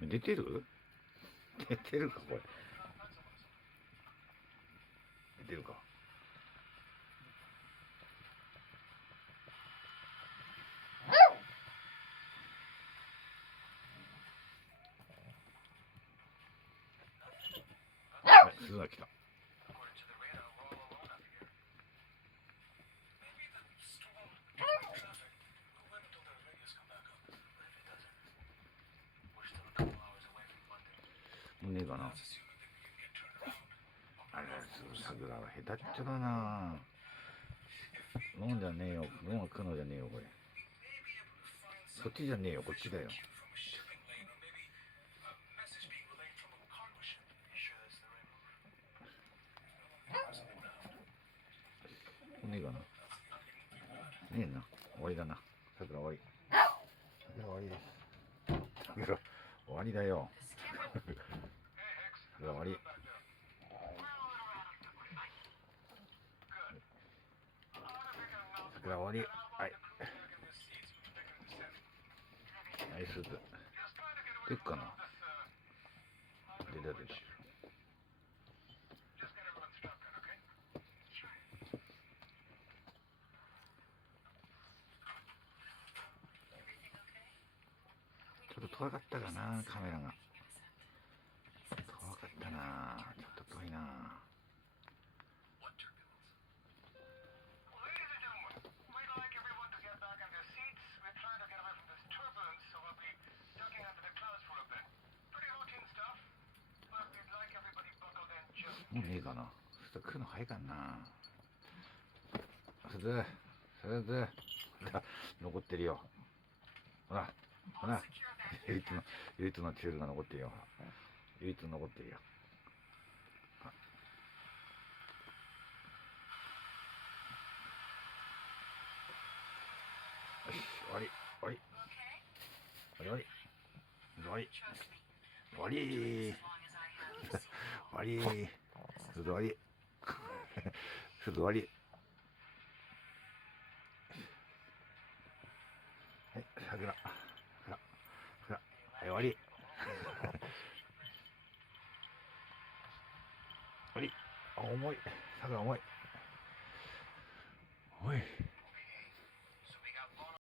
出てる出てるかこれ。出てるか。鈴が来た。もうねえかな。あれ、桜は下手っちょだな。飲んじゃねえよ。飲む食うのじゃねえよ、これ。そっちじゃねえよ、こっちだよ。ねえかな。ねえな。終わりだな。桜終わり。桜終わりです。桜終わりだよ。桜終わり。桜終わり。はい。アイスープ。出っかな。出た出た。ちょっと遠かったかな、カメラが。遠かったな。ちょっと遠いな。もうねえかな。ちょっと来るの早いかな。鈴残ってるよ。ほら、ほら。唯一のチュールが残ってるよ。唯一残ってるよ。よし、終わり、終わり。終わり、終わり。終わり。終わり。終わり。終わり。はい、桜。はい、終わり。終わり。あ、重い。桜重い。おい。